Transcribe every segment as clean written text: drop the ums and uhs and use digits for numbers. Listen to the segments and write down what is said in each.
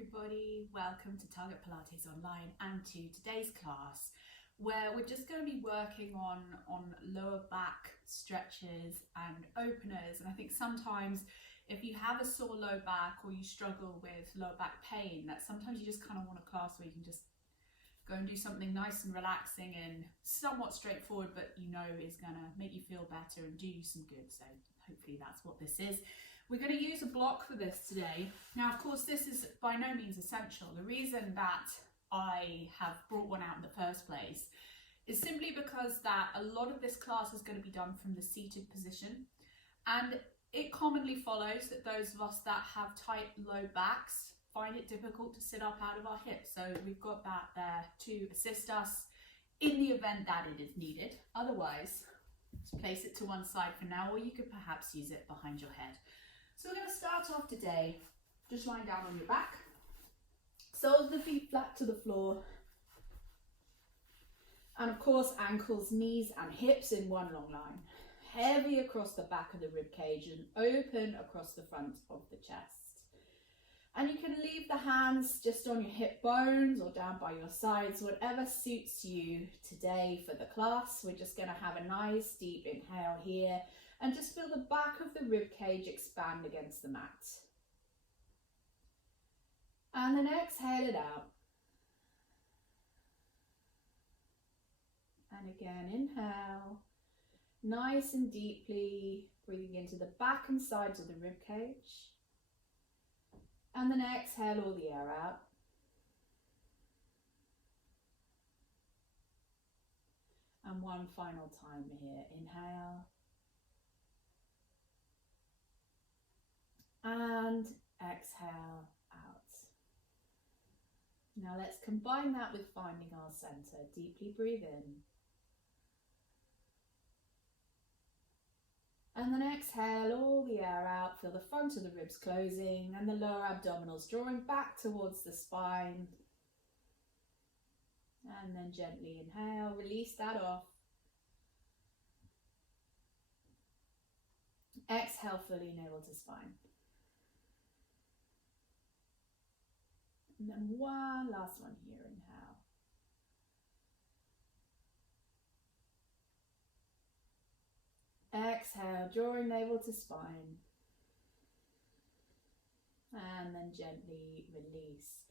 everybody, welcome to Target Pilates Online and to today's class where we're just going to be working on lower back stretches and openers. And I think sometimes if you have a sore low back or you struggle with lower back pain, that sometimes you just kind of want a class where you can just go and do something nice and relaxing and somewhat straightforward, but you know is going to make you feel better and do you some good. So hopefully that's what this is. We're going to use a block for this today. Now, of course, this is by no means essential. The reason that I have brought one out in the first place is simply because that a lot of this class is going to be done from the seated position. And it commonly follows that those of us that have tight low backs find it difficult to sit up out of our hips. So we've got that there to assist us in the event that it is needed. Otherwise, just place it to one side for now, or you could perhaps use it behind your head. So we're going to start off today just lying down on your back, soles of the feet flat to the floor, and of course ankles, knees and hips in one long line, heavy across the back of the rib cage and open across the front of the chest. And you can leave the hands just on your hip bones or down by your sides, whatever suits you today for the class. We're just going to have a nice deep inhale here and just feel the back of the rib cage expand against the mat. And then exhale it out. And again, inhale, nice and deeply, breathing into the back and sides of the rib cage. And then exhale all the air out. And one final time here, inhale. And exhale out. Now let's combine that with finding our center. Deeply breathe in. And then exhale all the air out. Feel the front of the ribs closing and the lower abdominals drawing back towards the spine. And then gently inhale, release that off. Exhale, fully navel to spine. And then one last one here, inhale. Exhale, drawing navel to spine. And then gently release.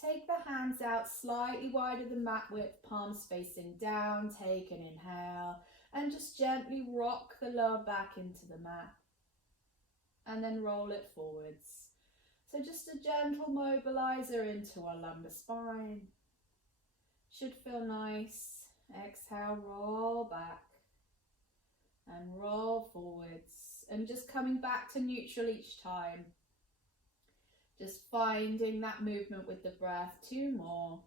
Take the hands out slightly wider than mat width, palms facing down. Take an inhale and just gently rock the lower back into the mat. And then roll it forwards. So just a gentle mobilizer into our lumbar spine. Should feel nice. Exhale, roll back and roll forwards. And just coming back to neutral each time. Just finding that movement with the breath. Two more.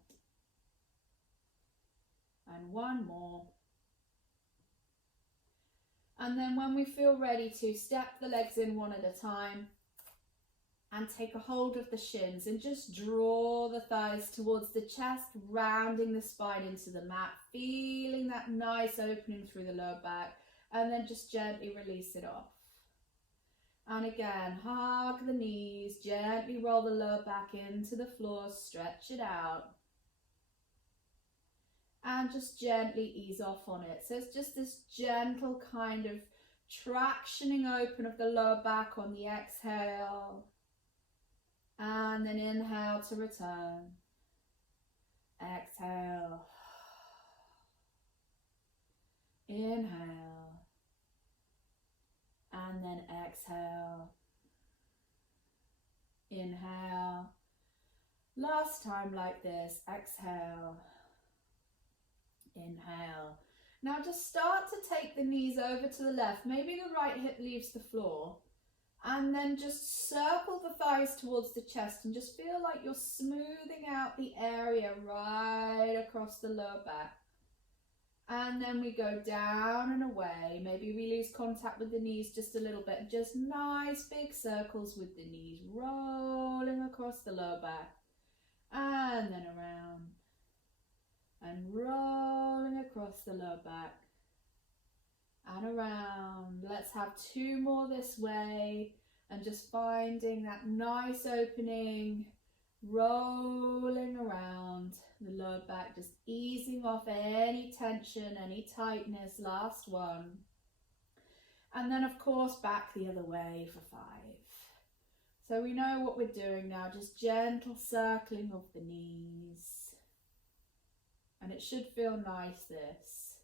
And one more. And then when we feel ready to, step the legs in one at a time. And take a hold of the shins and just draw the thighs towards the chest, rounding the spine into the mat, feeling that nice opening through the lower back, and then just gently release it off. And again, hug the knees, gently roll the lower back into the floor, stretch it out. And just gently ease off on it. So it's just this gentle kind of tractioning open of the lower back on the exhale. And then inhale to return. Exhale. Inhale. And then exhale. Inhale. Last time like this. Exhale. Inhale. Now just start to take the knees over to the left. Maybe the right hip leaves the floor. And then just circle the thighs towards the chest and just feel like you're smoothing out the area right across the lower back. And then we go down and away. Maybe we lose contact with the knees just a little bit. Just nice big circles with the knees rolling across the lower back. And then around. And rolling across the lower back. And around. Let's have two more this way. And just finding that nice opening, rolling around the lower back, just easing off any tension, any tightness. Last one. And then of course back the other way for 5. So we know what we're doing now, just gentle circling of the knees. And it should feel nice, this.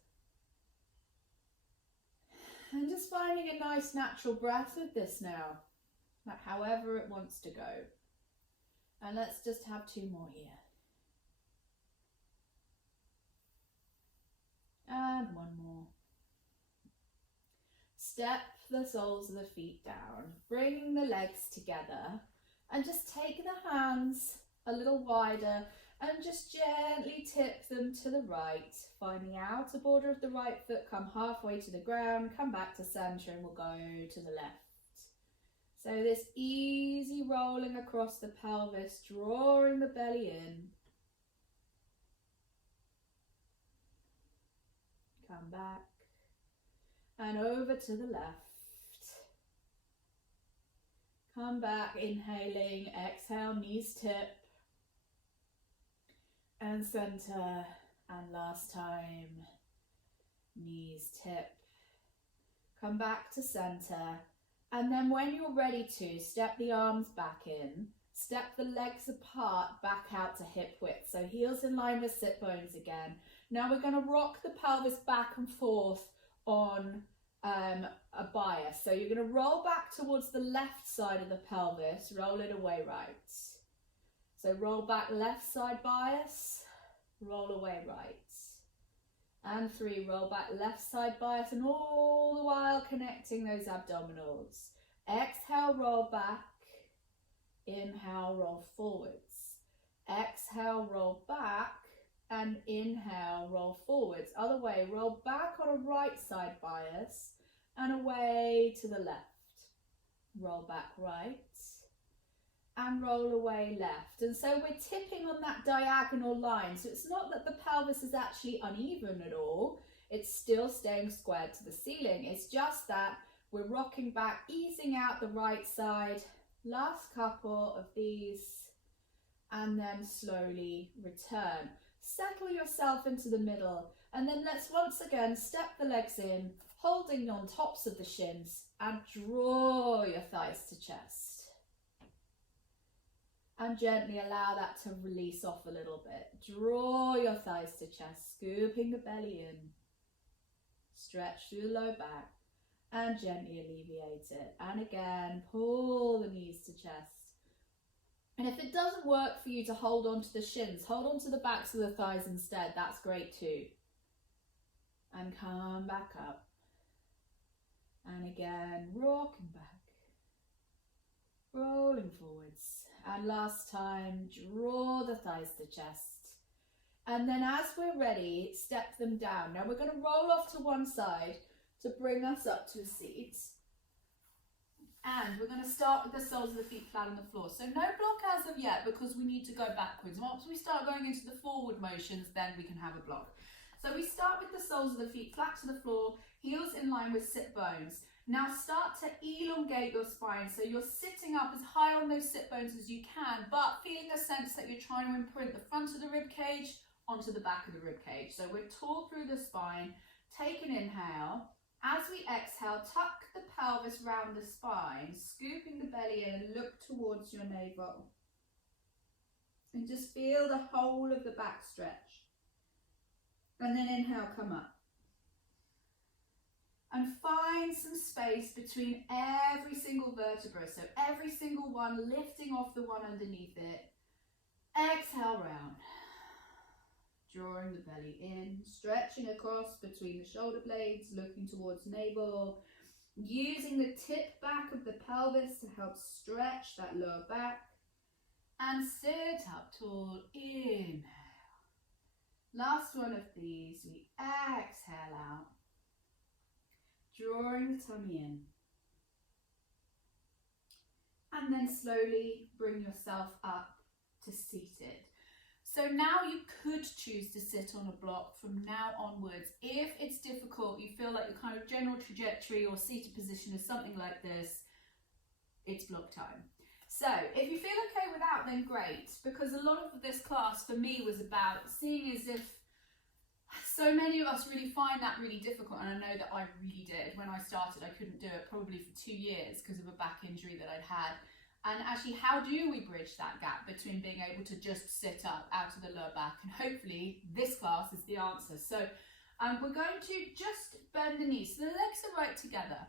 And just finding a nice natural breath with this now, like however it wants to go. And let's just have 2 more here. And 1 more. Step the soles of the feet down, bringing the legs together, and just take the hands a little wider and just gently tip them to the right, finding the outer border of the right foot, come halfway to the ground, come back to center, and we'll go to the left. So this easy rolling across the pelvis, drawing the belly in. Come back and over to the left. Come back, inhaling, exhale, knees tip. And center, and last time, knees tip. Come back to center, and then when you're ready to, step the arms back in, step the legs apart, back out to hip width, so heels in line with sit bones again. Now we're going to rock the pelvis back and forth on a bias, so you're going to roll back towards the left side of the pelvis, roll it away right. So roll back left side bias, roll away right. And 3, roll back left side bias, and all the while connecting those abdominals. Exhale, roll back. Inhale, roll forwards. Exhale, roll back. And inhale, roll forwards. Other way, roll back on a right side bias and away to the left. Roll back right. And roll away left. And so we're tipping on that diagonal line. So it's not that the pelvis is actually uneven at all. It's still staying squared to the ceiling. It's just that we're rocking back, easing out the right side. Last couple of these. And then slowly return. Settle yourself into the middle. And then let's once again step the legs in, holding on tops of the shins. And draw your thighs to chest. And gently allow that to release off a little bit. Draw your thighs to chest, scooping the belly in. Stretch through the low back and gently alleviate it. And again, pull the knees to chest. And if it doesn't work for you to hold on to the shins, hold on to the backs of the thighs instead. That's great too. And come back up. And again, rocking back. Rolling forwards. And last time, draw the thighs to chest. And then as we're ready, step them down. Now we're going to roll off to one side to bring us up to a seat. And we're going to start with the soles of the feet flat on the floor. So no block as of yet because we need to go backwards. Once we start going into the forward motions, then we can have a block. So we start with the soles of the feet flat to the floor, heels in line with sit bones. Now start to elongate your spine, so you're sitting up as high on those sit bones as you can, but feeling a sense that you're trying to imprint the front of the rib cage onto the back of the rib cage. So we're tall through the spine. Take an inhale. As we exhale, tuck the pelvis round the spine, scooping the belly in and look towards your navel. And just feel the whole of the back stretch. And then inhale, come up. And find some space between every single vertebra. So every single one lifting off the one underneath it. Exhale round. Drawing the belly in, stretching across between the shoulder blades, looking towards navel. Using the tip back of the pelvis to help stretch that lower back. And sit up tall. Inhale. Last one of these. We exhale out. Drawing the tummy in. And then slowly bring yourself up to seated. So now you could choose to sit on a block from now onwards. If it's difficult, you feel like your kind of general trajectory or seated position is something like this, it's block time. So if you feel okay without, then great, because a lot of this class for me was about seeing as if so many of us really find that really difficult, and I know that I really did. When I started, I couldn't do it probably for 2 years because of a back injury that I'd had. And actually, how do we bridge that gap between being able to just sit up out of the lower back? And hopefully this class is the answer. So we're going to just bend the knees. So the legs are right together.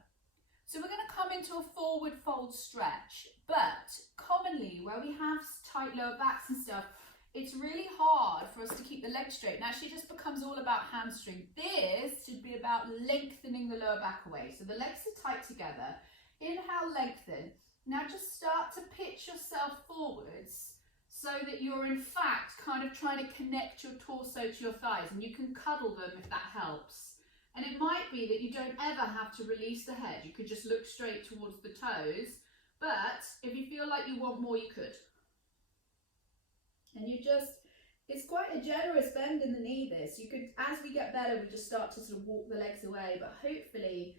So we're going to come into a forward fold stretch. But commonly, where we have tight lower backs and stuff, it's really hard for us to keep the legs straight, and actually just becomes all about hamstring. This should be about lengthening the lower back away. So the legs are tight together. Inhale, lengthen. Now just start to pitch yourself forwards so that you're in fact kind of trying to connect your torso to your thighs, and you can cuddle them if that helps. And it might be that you don't ever have to release the head. You could just look straight towards the toes, but if you feel like you want more, you could. And it's quite a generous bend in the knee, this. You could, as we get better, we just start to sort of walk the legs away, but hopefully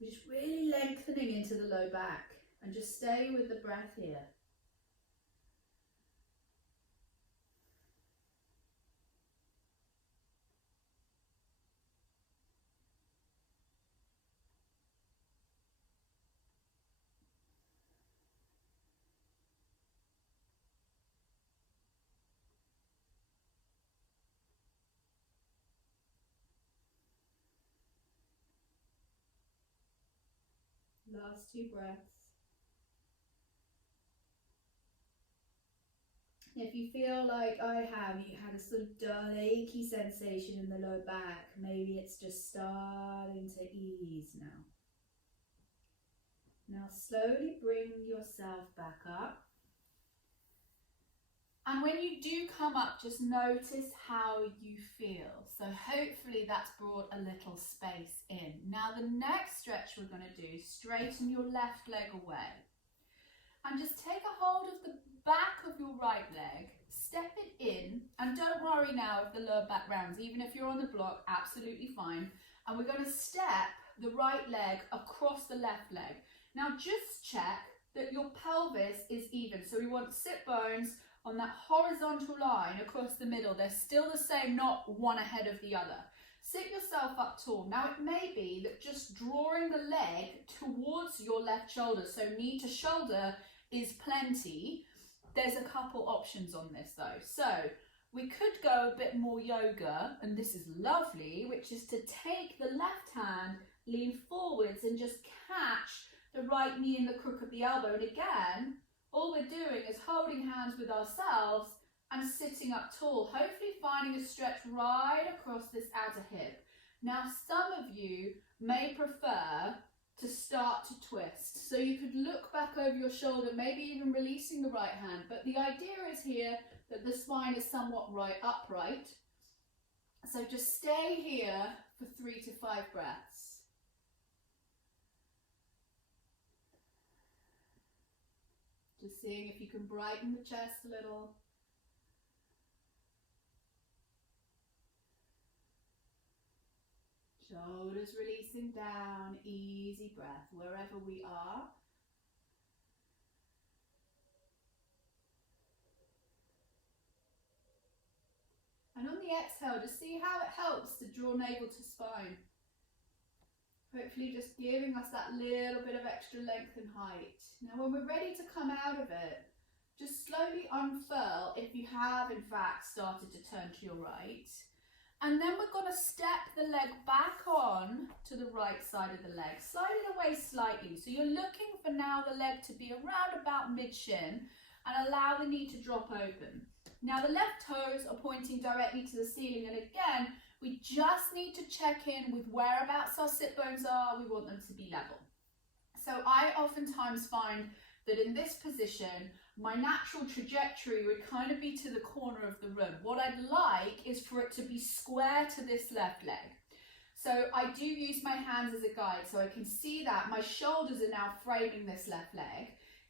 we're just really lengthening into the low back, and just stay with the breath here. Last 2 breaths. If you feel like you had a sort of dull, achy sensation in the lower back, maybe it's just starting to ease now. Now slowly bring yourself back up. And when you do come up, just notice how you feel. So hopefully that's brought a little space in. Now the next stretch we're going to do, straighten your left leg away. And just take a hold of the back of your right leg, step it in, and don't worry now if the lower back rounds. Even if you're on the block, absolutely fine. And we're going to step the right leg across the left leg. Now just check that your pelvis is even. So we want sit bones on that horizontal line across the middle. They're still the same, not one ahead of the other. Sit yourself up tall. Now it may be that just drawing the leg towards your left shoulder, so knee to shoulder, is plenty. There's a couple options on this though. So we could go a bit more yoga, and this is lovely, which is to take the left hand, lean forwards, and just catch the right knee in the crook of the elbow. And again, all we're doing is holding hands with ourselves and sitting up tall, hopefully finding a stretch right across this outer hip. Now, some of you may prefer to start to twist. So you could look back over your shoulder, maybe even releasing the right hand. But the idea is here that the spine is somewhat upright. So just stay here for 3 to 5 breaths. Just seeing if you can brighten the chest a little. Shoulders releasing down, easy breath wherever we are. And on the exhale, just see how it helps to draw navel to spine. Hopefully just giving us that little bit of extra length and height. Now when we're ready to come out of it, just slowly unfurl if you have in fact started to turn to your right. And then we're going to step the leg back on to the right side of the leg. Slide it away slightly. So you're looking for now the leg to be around about mid-shin and allow the knee to drop open. Now the left toes are pointing directly to the ceiling, and again, we just need to check in with whereabouts our sit bones are. We want them to be level. So I oftentimes find that in this position, my natural trajectory would kind of be to the corner of the room. What I'd like is for it to be square to this left leg. So I do use my hands as a guide, so I can see that my shoulders are now framing this left leg.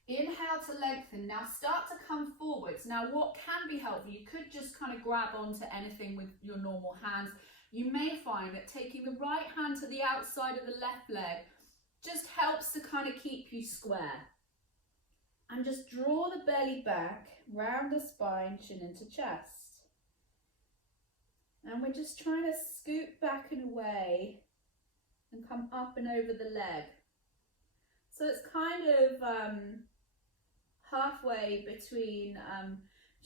Inhale to lengthen. Now start to come forwards. Now what can be helpful, you could just kind of grab onto anything with your normal hands. You may find that taking the right hand to the outside of the left leg just helps to kind of keep you square. And just draw the belly back, round the spine, chin into chest. And we're just trying to scoot back and away and come up and over the leg. So it's kind of halfway between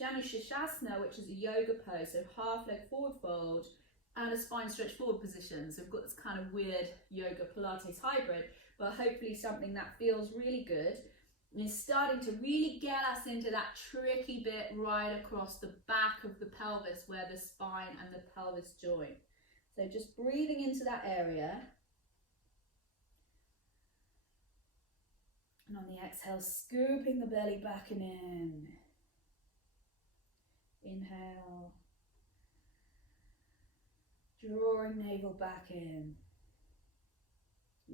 Janu Shirshasana, which is a yoga pose, so half leg forward fold, and a spine stretch forward position. So we've got this kind of weird yoga Pilates hybrid, but hopefully something that feels really good. And it's starting to really get us into that tricky bit right across the back of the pelvis where the spine and the pelvis join. So just breathing into that area. And on the exhale, scooping the belly back and in. Inhale. Drawing navel back in.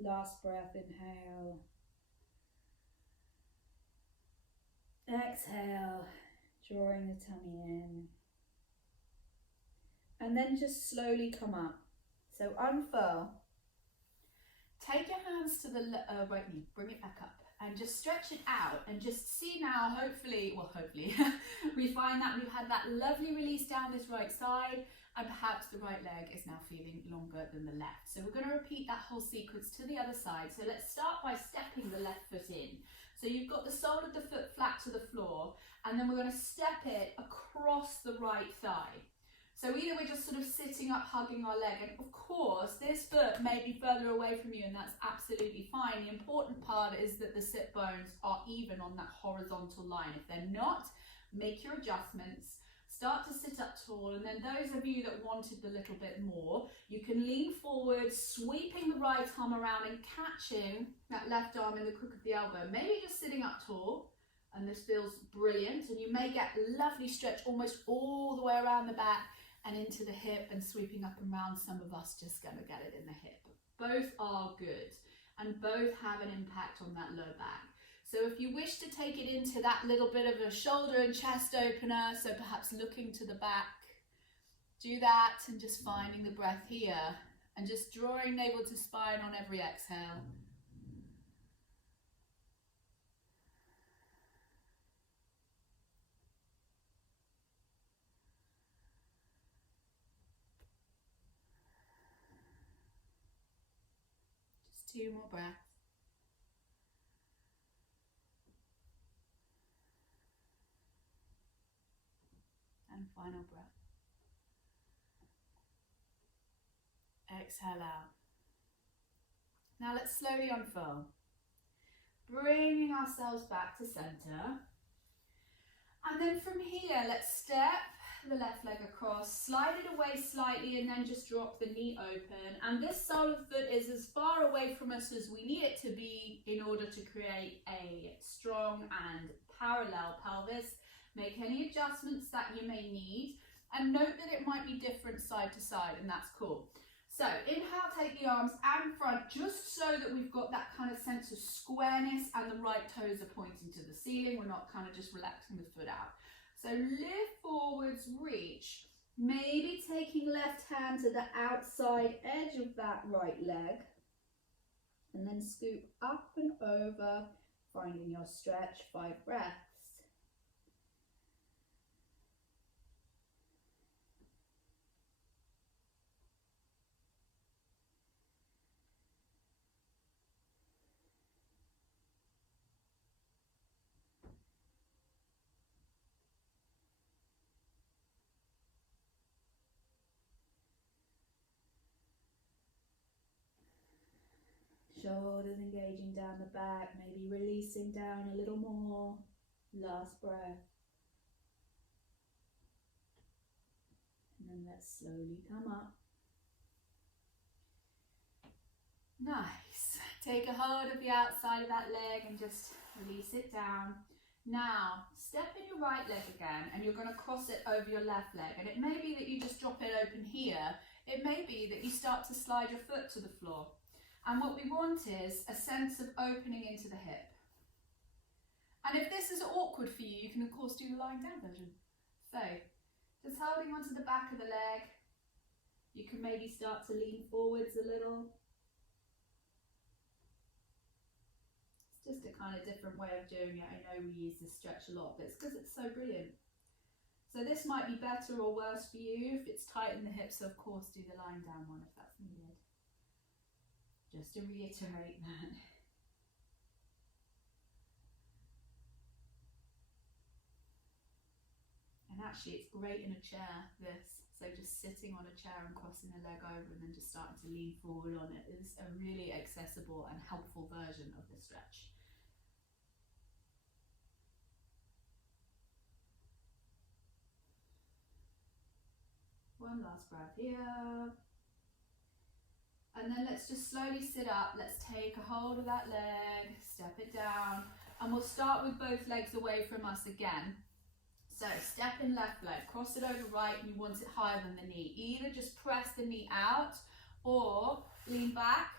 Last breath, inhale. Exhale, drawing the tummy in. And then just slowly come up. So unfurl. Take your hands to the right knee, bring it back up. And just stretch it out and just see now, hopefully, we find that we've had that lovely release down this right side, and perhaps the right leg is now feeling longer than the left. So we're going to repeat that whole sequence to the other side. So let's start by stepping the left foot in. So you've got the sole of the foot flat to the floor, and then we're going to step it across the right thigh. So either we're just sort of sitting up, hugging our leg, and of course, this foot may be further away from you, and that's absolutely fine. The important part is that the sit bones are even on that horizontal line. If they're not, make your adjustments, start to sit up tall, and then those of you that wanted a little bit more, you can lean forward, sweeping the right arm around and catching that left arm in the crook of the elbow. Maybe just sitting up tall, and this feels brilliant, and you may get a lovely stretch almost all the way around the back and into the hip, and sweeping up and round. Some of us just going to get it in the hip. Both are good, and both have an impact on that low back. So if you wish to take it into that little bit of a shoulder and chest opener, so perhaps looking to the back, do that, and just finding the breath here, and just drawing navel to spine on every exhale. Just 2 more breaths. And final breath. Exhale out. Now let's slowly unfurl. Bringing ourselves back to center. And then from here, let's step the left leg across, slide it away slightly, and then just drop the knee open. And this sole of the foot is as far away from us as we need it to be in order to create a strong and parallel pelvis. Make any adjustments that you may need, and note that it might be different side to side, and that's cool. So inhale, take the arms out in front, just so that we've got that kind of sense of squareness and the right toes are pointing to the ceiling. We're not kind of just relaxing the foot out. So lift forwards, reach, maybe taking left hand to the outside edge of that right leg, and then scoop up and over, finding your stretch, 5 breaths. Shoulders engaging down the back, maybe releasing down a little more. Last breath. And then let's slowly come up. Nice. Take a hold of the outside of that leg and just release it down. Now, step in your right leg again, and you're going to cross it over your left leg. And it may be that you just drop it open here. It may be that you start to slide your foot to the floor. And what we want is a sense of opening into the hip. And if this is awkward for you, you can of course do the lying down version. So, just holding onto the back of the leg. You can maybe start to lean forwards a little. It's just a kind of different way of doing it. I know we use this stretch a lot, but it's because it's so brilliant. So this might be better or worse for you. If it's tight in the hips, of course, do the lying down one if that's needed. Just to reiterate that. And actually it's great in a chair, this. So just sitting on a chair and crossing the leg over and then just starting to lean forward on it is a really accessible and helpful version of the stretch. One last breath here. And then let's just slowly sit up. Let's take a hold of that leg, step it down, and we'll start with both legs away from us again. So step in left leg, cross it over right, and you want it higher than the knee. Either just press the knee out or lean back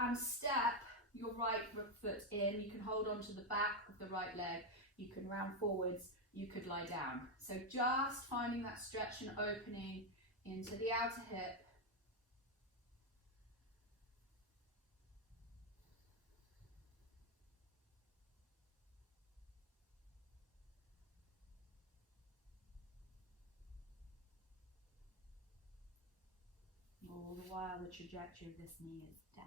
and step your right foot in. You can hold on to the back of the right leg. You can round forwards, you could lie down. So just finding that stretch and opening into the outer hip. All the while the trajectory of this knee is down.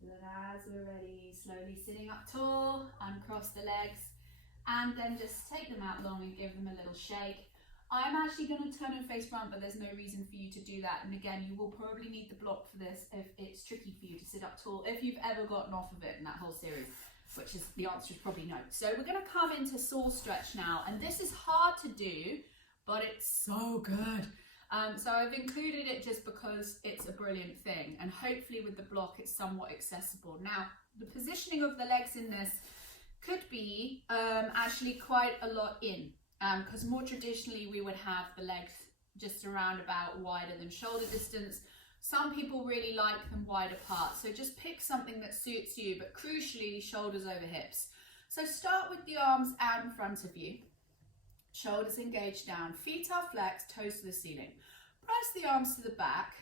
So then as we're ready, slowly sitting up tall, uncross the legs, and then just take them out long and give them a little shake. I'm actually going to turn and face front, but there's no reason for you to do that. And again, you will probably need the block for this if it's tricky for you to sit up tall, if you've ever gotten off of it in that whole series, which is the answer is probably no. So we're going to come into saw stretch now, and this is hard to do, but it's so good. So I've included it just because it's a brilliant thing, and hopefully with the block it's somewhat accessible. Now, the positioning of the legs in this could be actually quite a lot in. Because more traditionally we would have the legs just around about wider than shoulder distance. Some people really like them wide apart, so just pick something that suits you, but crucially shoulders over hips. So start with the arms out in front of you, shoulders engaged down, feet are flexed, toes to the ceiling. Press the arms to the back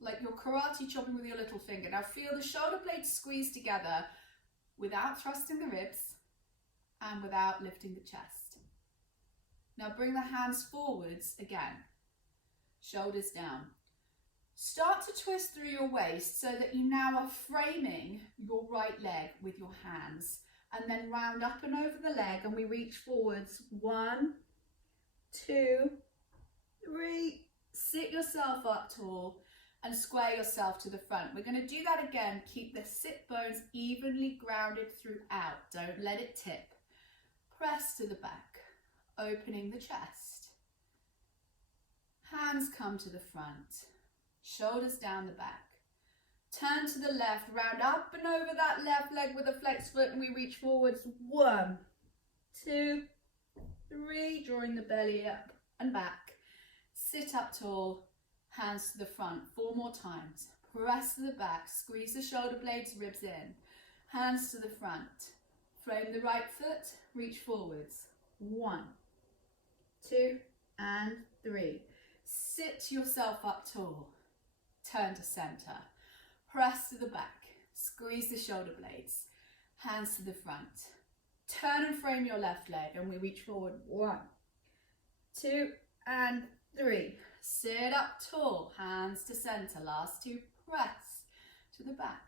like you're karate chopping with your little finger. Now feel the shoulder blades squeeze together without thrusting the ribs and without lifting the chest. Now bring the hands forwards again, shoulders down. Start to twist through your waist so that you now are framing your right leg with your hands, and then round up and over the leg and we reach forwards. 1, 2, 3. Sit yourself up tall and square yourself to the front. We're going to do that again. Keep the sit bones evenly grounded throughout. Don't let it tip. Press to the back, opening the chest. Hands come to the front, shoulders down the back. Turn to the left, round up and over that left leg with a flexed foot, and we reach forwards. 1, 2, 3, drawing the belly up and back. Sit up tall, hands to the front. 4 more times. Press to the back, squeeze the shoulder blades, ribs in. Hands to the front. Frame the right foot, reach forwards. 1, 2, and 3. Sit yourself up tall. Turn to center. Press to the back. Squeeze the shoulder blades. Hands to the front. Turn and frame your left leg, and we reach forward. 1, 2, and 3. Sit up tall. Hands to center. Last 2. Press to the back.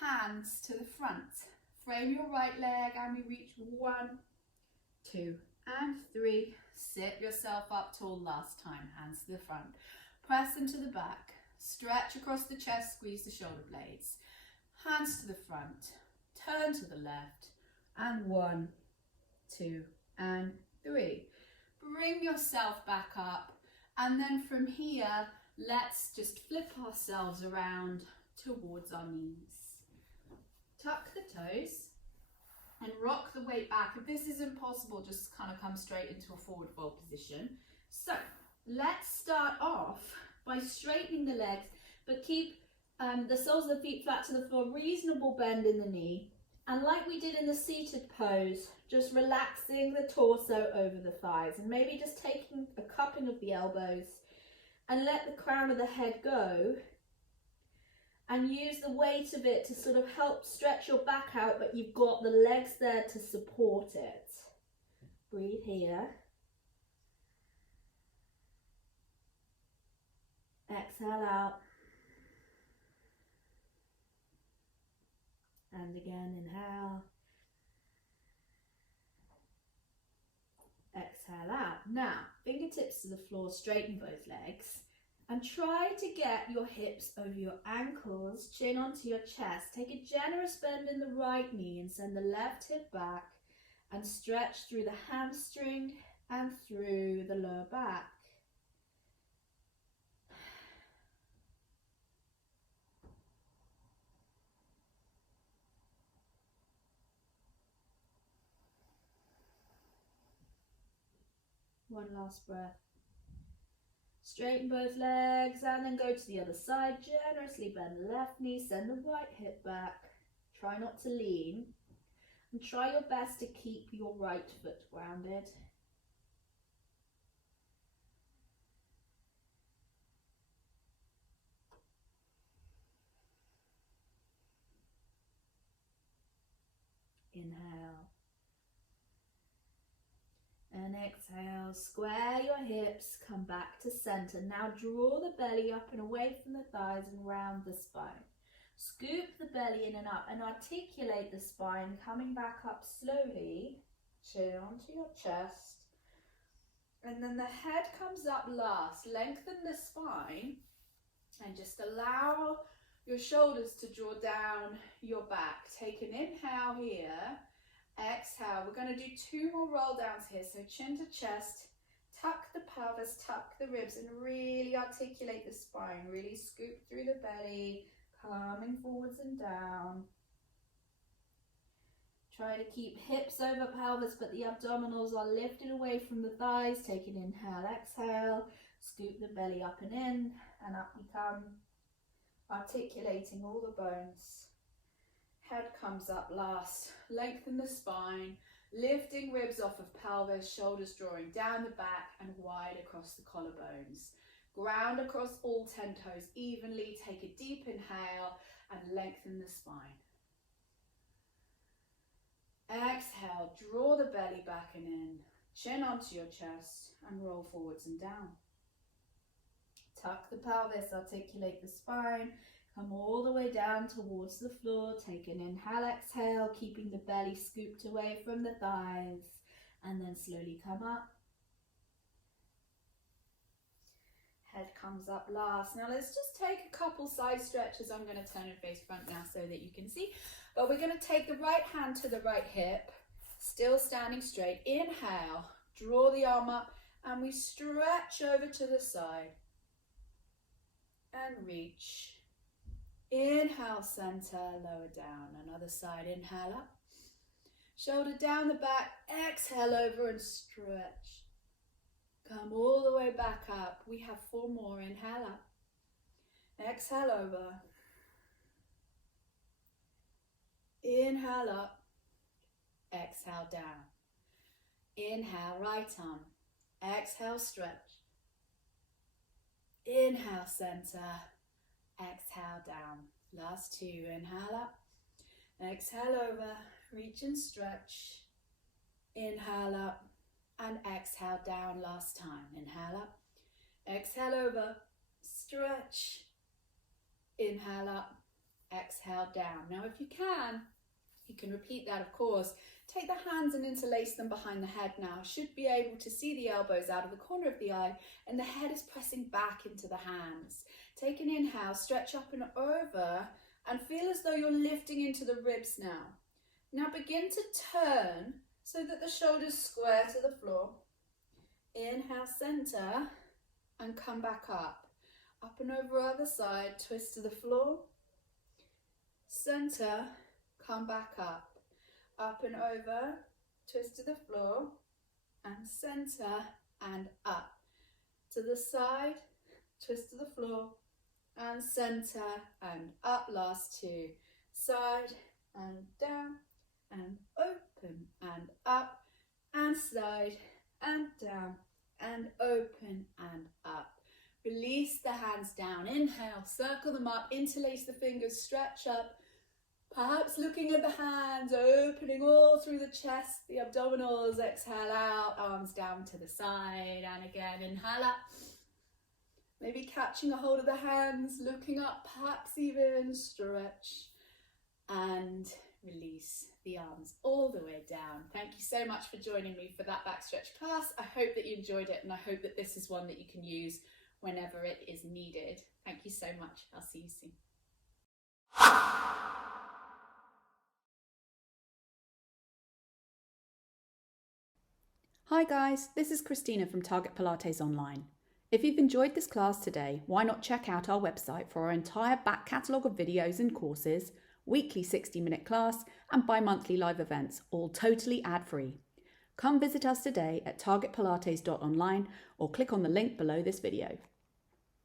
Hands to the front. Frame your right leg, and we reach 1, 2, and 3. Sit yourself up tall. Last time. Hands to the front. Press into the back. Stretch across the chest. Squeeze the shoulder blades. Hands to the front. Turn to the left. And 1, 2, and 3. Bring yourself back up. And then from here, let's just flip ourselves around towards our knees. Tuck the toes and rock the weight back. If this isn't possible, just kind of come straight into a forward fold position. So let's start off by straightening the legs, but keep the soles of the feet flat to the floor, reasonable bend in the knee, And like we did in the seated pose, just relaxing the torso over the thighs and maybe just taking a cupping of the elbows and let the crown of the head go and use the weight of it to sort of help stretch your back out, but you've got the legs there to support it. Breathe here. Exhale out. And again, inhale. Exhale out. Now, fingertips to the floor, straighten both legs. And try to get your hips over your ankles, chin onto your chest. Take a generous bend in the right knee and send the left hip back and stretch through the hamstring and through the lower back. One last breath. Straighten both legs and then go to the other side. Generously bend the left knee, send the right hip back. Try not to lean. And try your best to keep your right foot grounded. Inhale. And exhale, square your hips, come back to center. Now draw the belly up and away from the thighs and round the spine. Scoop the belly in and up and articulate the spine, coming back up slowly, chin onto your chest. And then the head comes up last. Lengthen the spine and just allow your shoulders to draw down your back. Take an inhale here. Exhale. We're going to do 2 more roll downs here. So chin to chest, tuck the pelvis, tuck the ribs, and really articulate the spine. Really scoop through the belly, coming forwards and down. Try to keep hips over pelvis, but the abdominals are lifted away from the thighs. Take an inhale, exhale, scoop the belly up and in, and up we come, articulating all the bones. Head comes up last. Lengthen the spine, lifting ribs off of pelvis, shoulders drawing down the back and wide across the collarbones. Ground across all 10 toes evenly. Take a deep inhale and lengthen the spine. Exhale, draw the belly back and in. Chin onto your chest and roll forwards and down. Tuck the pelvis, articulate the spine. Come all the way down towards the floor. Take an inhale, exhale, keeping the belly scooped away from the thighs. And then slowly come up. Head comes up last. Now let's just take a couple side stretches. I'm going to turn and face front now so that you can see. But we're going to take the right hand to the right hip. Still standing straight. Inhale, draw the arm up and we stretch over to the side. And reach. Inhale, center, lower down. Another side, inhale up. Shoulder down the back, exhale over and stretch. Come all the way back up. We have 4 more, inhale up. Exhale over. Inhale up. Exhale down. Inhale, right arm. Exhale, stretch. Inhale, center. Exhale down. Last 2. Inhale up. Exhale over. Reach and stretch. Inhale up. And exhale down last time. Inhale up. Exhale over. Stretch. Inhale up. Exhale down. Now if you can repeat that of course. Take the hands and interlace them behind the head now. Should be able to see the elbows out of the corner of the eye and the head is pressing back into the hands. Take an inhale, stretch up and over and feel as though you're lifting into the ribs now. Now begin to turn so that the shoulders square to the floor. Inhale, center and come back up. Up and over other side, twist to the floor. Center, come back up. Up and over, twist to the floor, and center and up. To the side, twist to the floor, and center and up. Last 2. Side and down, and open and up and slide and down and open and up. Release the hands down. Inhale, circle them up, interlace the fingers, stretch up. Perhaps looking at the hands, opening all through the chest, the abdominals. Exhale out, arms down to the side. And again, inhale up. Maybe catching a hold of the hands, looking up, perhaps even stretch. And release the arms all the way down. Thank you so much for joining me for that back stretch class. I hope that you enjoyed it, and I hope that this is one that you can use whenever it is needed. Thank you so much. I'll see you soon. Hi guys, this is Christina from Target Pilates Online. If you've enjoyed this class today, why not check out our website for our entire back catalogue of videos and courses, weekly 60-minute class and bi-monthly live events, all totally ad-free. Come visit us today at targetpilates.online or click on the link below this video.